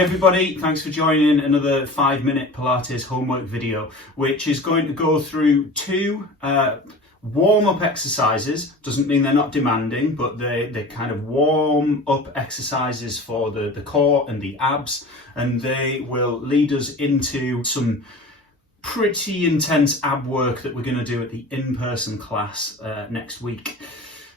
Hi everybody, thanks for joining another 5-minute Pilates homework video, which is going to go through two warm-up exercises. Doesn't mean they're not demanding, but they're kind of warm-up exercises for the core and the abs, and they will lead us into some pretty intense ab work that we're going to do at the in-person class next week.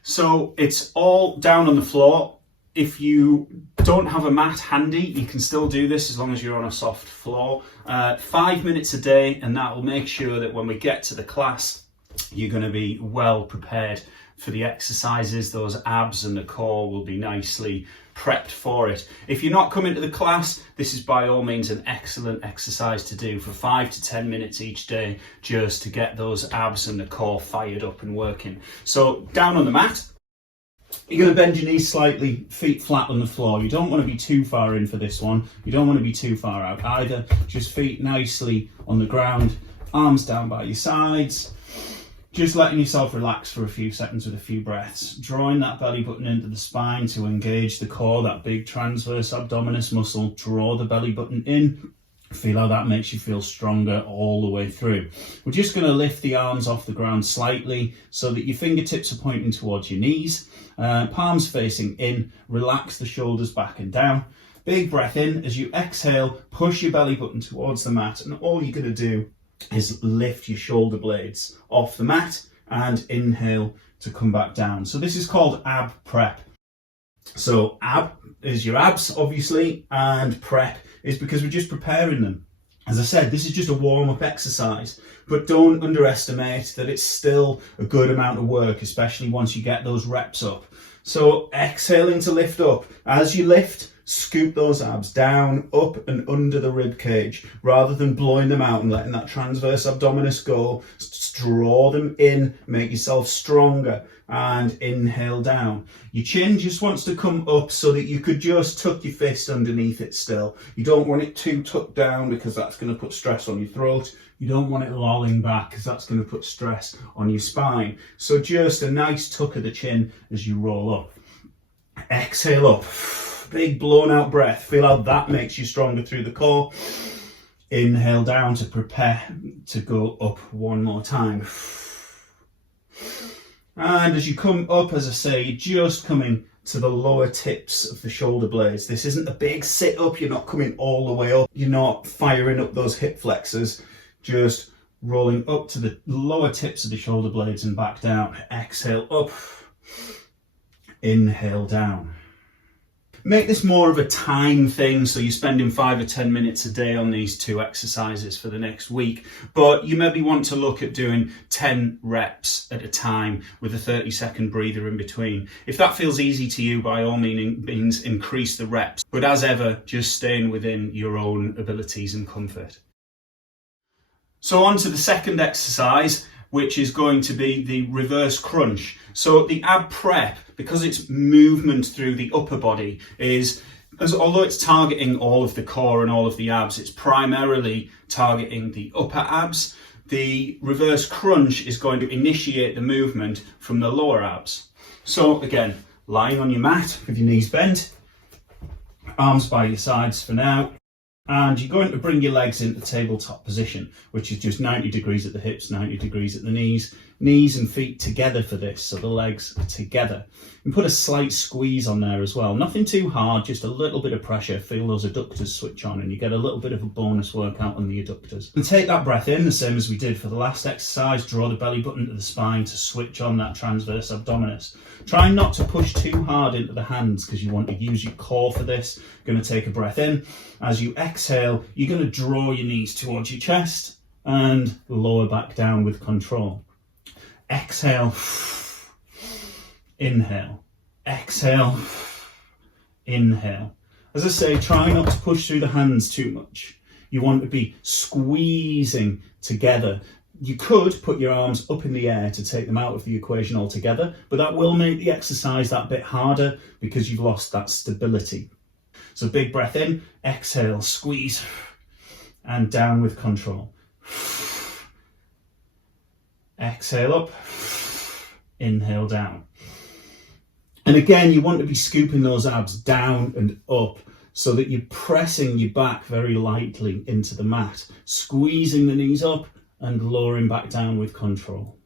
So it's all down on the floor. If you don't have a mat handy, you can still do this as long as you're on a soft floor. 5 minutes a day, and that will make sure that when we get to the class, you're going to be well prepared for the exercises. Those abs and the core will be nicely prepped for it. If you're not coming to the class, this is by all means an excellent exercise to do for 5 to 10 minutes each day, just to get those abs and the core fired up and working. So down on the mat. You're going to bend your knees slightly, feet flat on the floor. You don't want to be too far in for this one. You don't want to be too far out either. Just feet nicely on the ground, arms down by your sides. Just letting yourself relax for a few seconds with a few breaths. Drawing that belly button into the spine to engage the core, that big transverse abdominis muscle. Draw the belly button in. Feel how that makes you feel stronger all the way through. We're just going to lift the arms off the ground slightly so that your fingertips are pointing towards your knees. Palms facing in, relax the shoulders back and down. Big breath in. As you exhale, push your belly button towards the mat, and all you're going to do is lift your shoulder blades off the mat and inhale to come back down. So this is called ab prep. So ab is your abs, obviously, and prep is because we're just preparing them. As I said, this is just a warm-up exercise, but don't underestimate that it's still a good amount of work, especially once you get those reps up. So exhaling to lift up. As you lift, scoop those abs down, up and under the rib cage, rather than blowing them out and letting that transverse abdominis go. Draw them in, make yourself stronger, and inhale down. Your chin just wants to come up so that you could just tuck your fist underneath it still. You don't want it too tucked down because that's going to put stress on your throat. You don't want it lolling back because that's going to put stress on your spine. So just a nice tuck of the chin as you roll up. Exhale up. Big blown out breath. Feel how that makes you stronger through the core. Inhale down to prepare to go up one more time. And as you come up, as I say, you're just coming to the lower tips of the shoulder blades. This isn't a big sit up. You're not coming all the way up. You're not firing up those hip flexors. Just rolling up to the lower tips of the shoulder blades and back down. Exhale up. Inhale down. Make this more of a time thing, so you're spending 5 or 10 minutes a day on these two exercises for the next week, but you maybe want to look at doing 10 reps at a time with a 30-second breather in between. If that feels easy to you, by all means increase the reps, but as ever, just staying within your own abilities and comfort. So on to the second exercise, which is going to be the reverse crunch. So the ab prep, because it's movement through the upper body, although it's targeting all of the core and all of the abs, it's primarily targeting the upper abs. The reverse crunch is going to initiate the movement from the lower abs. So again, lying on your mat with your knees bent, arms by your sides for now. And you're going to bring your legs into tabletop position, which is just 90 degrees at the hips, 90 degrees at the knees. Knees and feet together for this, so the legs are together. And put a slight squeeze on there as well. Nothing too hard, just a little bit of pressure. Feel those adductors switch on and you get a little bit of a bonus workout on the adductors. And take that breath in, the same as we did for the last exercise. Draw the belly button to the spine to switch on that transverse abdominis. Try not to push too hard into the hands because you want to use your core for this. Going to take a breath in. As you exhale, you're going to draw your knees towards your chest and lower back down with control. Exhale, inhale, exhale, inhale. As I say, try not to push through the hands too much. You want to be squeezing together. You could put your arms up in the air to take them out of the equation altogether, but that will make the exercise that bit harder because you've lost that stability. So big breath in, exhale, squeeze, and down with control. Exhale up, inhale down. And again, you want to be scooping those abs down and up so that you're pressing your back very lightly into the mat, squeezing the knees up and lowering back down with control.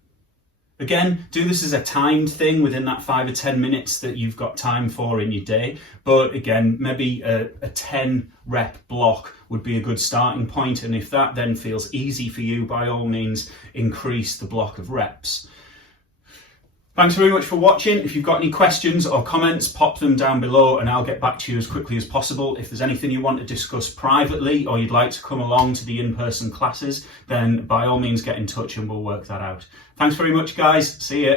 Again, do this as a timed thing within that 5 or 10 minutes that you've got time for in your day. But again, maybe a 10 rep block would be a good starting point. And if that then feels easy for you, by all means, increase the block of reps. Thanks very much for watching. If you've got any questions or comments, pop them down below and I'll get back to you as quickly as possible. If there's anything you want to discuss privately or you'd like to come along to the in-person classes, then by all means get in touch and we'll work that out. Thanks very much, guys. See ya.